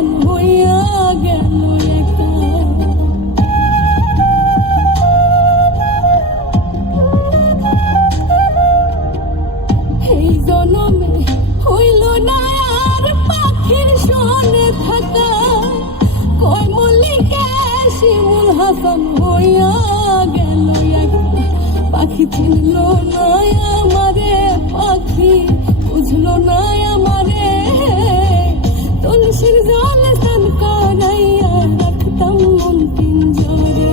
হাসান হইয়া গেল একা। এই জনমে হইল না আর পাখির সনে থাকা, কয় মল্লিকা শিমুল হাসান হইয়া গেল একা। পাখি চিনল না আমারে, পাখি বুঝলো না আমারে, তুলসীর জলে স্নান করাইয়া রাখতাম মন পিঞ্জরে,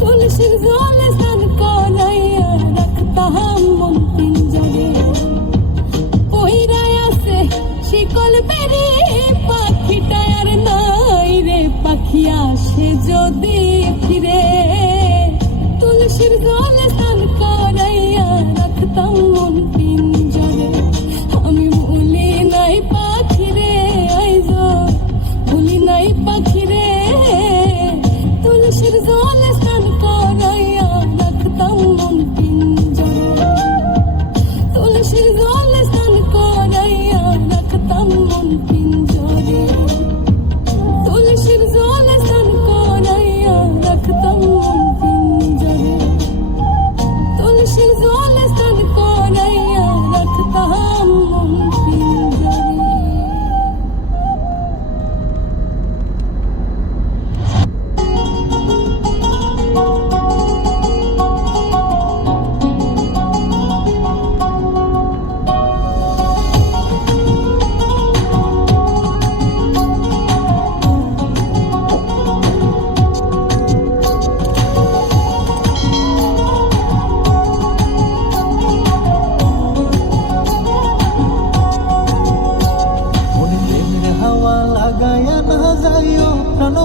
তুলসীর জলে স্নান করাইয়া রাখতাম মন পিঞ্জরে। পইরায় আছে শিকল বেরি পাখিটা আর নাই রে, পাখি আসে যদি ফিরে, তুলসীর জলে স্নান করাইয়া রাখতাম মন পিঞ্জরে। আমি ভুলি নাই পাখি রে, আইজ ভুলি নাই পাখি রে, তুলসীর জলে স্নান করাইয়া রাখতাম মন পিঞ্জরে, তুলসীর জলে স্নান করাইয়া রাখতাম মন পিঞ্জরে, তুলসীর জলে স্নান করাইয়া রাখতাম মন পিঞ্জরে, তুলসীর জলে স্নান করাইয়া রাখতাম মন পিঞ্জরে।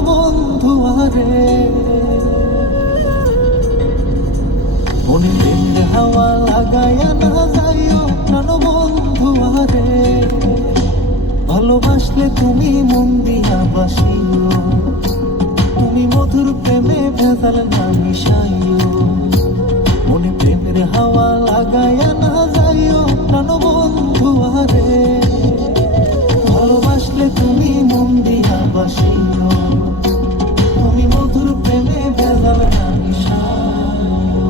বন্ধু আরে মনে প্রেমের হাওয়া লাগায়া না যাইও প্রাণ বন্ধু আরে, ভালোবাসলে তুমি মন দিয়া বাসিও, তুমি মধুর প্রেমে ভেজাল না মিশাইও। মনে প্রেমের হাওয়া লাগায়া না যাইও প্রাণ বন্ধু আরে, ভালোবাসলে তুমি মন দিয়া বাসিও, তুমি মধুর প্রেমে ভেজাল না মিশাইও।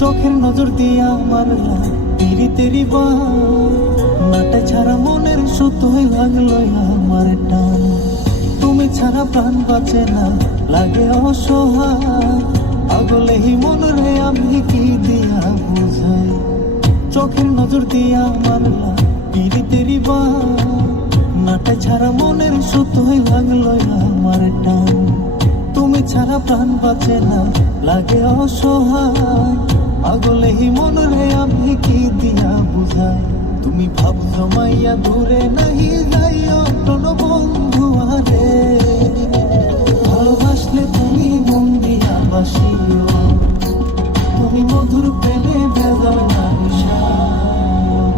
চোখের নজর দিয়া মারলা তেরি তেরি নাটা ছাড়া মনের সুতোই লাগলো আমার টান, তুমি ছাড়া প্রাণ বাঁচে না লাগে অসহায়, পাগলেই মন রে আমি কি দিয়া বুঝাই। চোখের নজর দিয়া মারলা তেরি তেরি নাটা ছাড়া মনের সুতোই লাগলো আমার টান, তুমি ছাড়া প্রাণ বাঁচে না লাগে অসহায়, পাগলেই মন রে আমি কি দিয়া বুঝাই। তুমি ভাব জমাইয়া দূরে নাহি যাইও কোন বন্ধু আরে, ভালোবাসলে তুমি মন দিয়া বাসিও, তুমি মধুর প্রেমে ভেজাল না মিশাইও।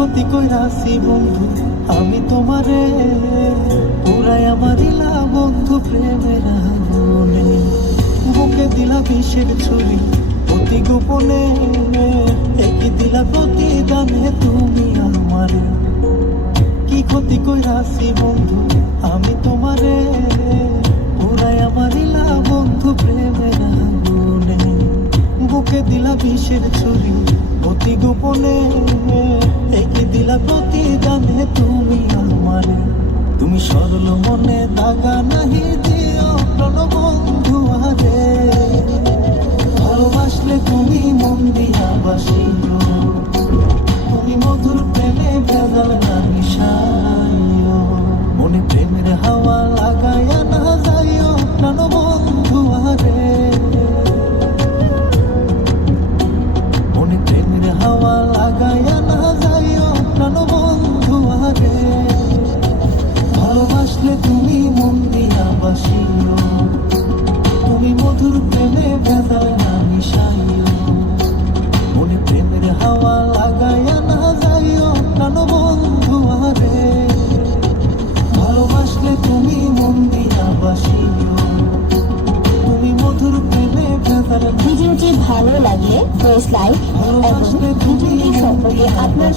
ক্ষতি কইরাছি বন্ধু আমি তোমারে, পুরাই আমার ইলা বন্ধু প্রেমের আগুনে, বুকে দিলা বিষের ছুরি অতি গোপনে, একই দিলা প্রতিদানে তুমি আমারে। কি ক্ষতি কইরাছি বন্ধু আমি তোমারে, পুরাই আমার ইলা বন্ধু প্রেমের আগুনে, বুকে দিলা বিষের ছুরি অতি গোপনে, একে দিলা প্রতিদানে তুমি আমারে। তুমি সরল মনে দাগা নাহি দিও প্রাণবন্ধু আরে, ভালোবাসলে তুমি মন দিয়া বাসিও, তুমি মধুর প্রেমে ভেজাল না মিশাইও, মনে প্রেমের হাওয়া লাগাইয়া না যাইও প্রাণবন্ধু আরে, মনে প্রেমের হাওয়া লাগাইয়া না যাইও প্রাণবন্ধু আরে, ভালোবাসলে তুমি মন দিয়া বাসিও, তুমি মধুর প্রেমে ভেজাল না মিশাইও, মনে প্রেমের হাওয়া লাগাইয়া না যাইও প্রাণবন্ধু আরে, ভালোবাসলে তুমি মন দিয়া বাসিও, তুমি মধুর প্রেমে ভেজাল না। ভিডিওটি ভালো লাগলে প্রেস লাইক এবং ভিডিওটি সম্পর্কে আপনার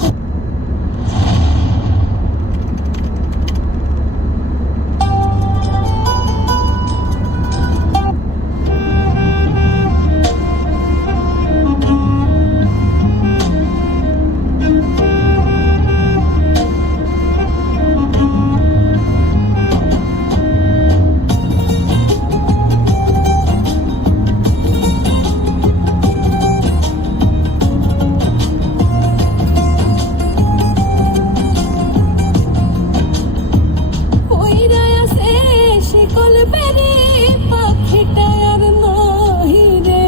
কইরায় আছে শিকল বেরি পাখিটা আর নাই রে,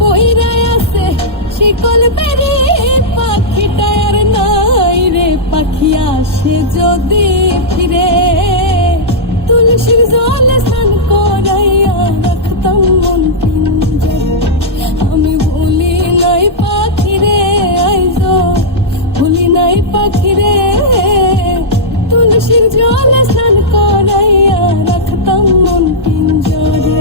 কইরায় আছে শিকল বেরি পাখিটা আর নাই রে, পাখি আসে যদি ফিরে তুলসীর জলে স্নান করাইয়া রাখতাম মন পিঞ্জরে, আমি ভুলি নাই পাখি রে আইজো, ভুলি নাই পাখি রে, তুলসীর জলে স্নান করাইয়া রাখতাম মন পিঞ্জরে,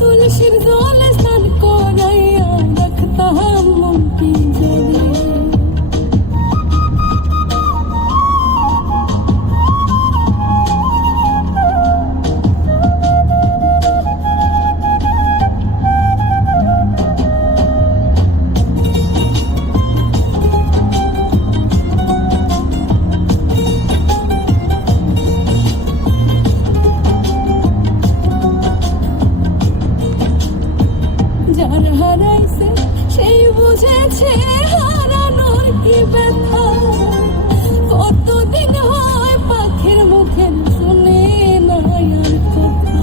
তুলসীর জলে স্নান করাইয়া রাখতাম মন পিঞ্জরে। যার হারাইছে সেই বুঝেছে হারানোর কি ব্যথা, কতদিন হয় পাখির মুখের শুনে নাই আর কথা,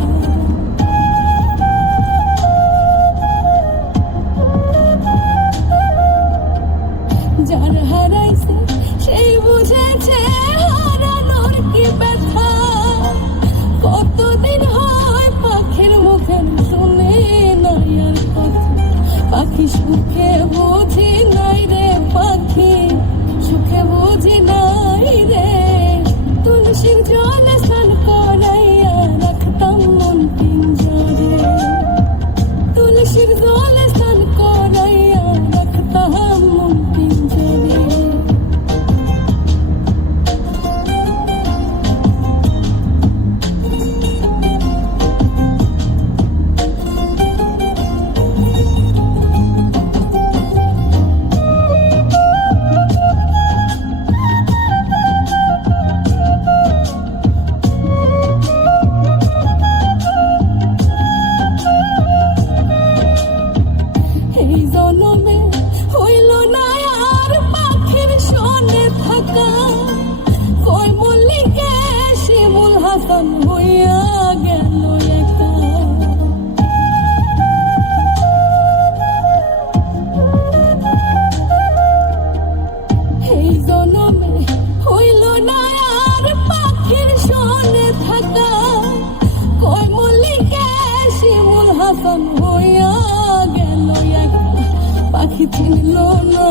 যার হারাইছে সেই বুঝেছে হারানোর কি ব্যথা, কতদিন হয় পাখির মুখের শুনে নাই আর কথা, পাখি সুখে বুঝি নাই রে, পাখি সুখে বুঝি নাই রে, তুলসীর জলে স্নান করাইয়া রাখতাম মন পিঞ্জরে, তুলসীর জলে স্নান করাইয়া রাখতাম মন পিঞ্জরে। এই জনমে হইল না আর পাখির সনে থাকা, কই মল্লিকে শিমুল হাসান হইয়া গেল একা, এই জনমে হইল না আর পাখির সনে থাকা, কই মল্লিকে শিমুল হাসান হইয়া গেল একা, পাখি চিনল না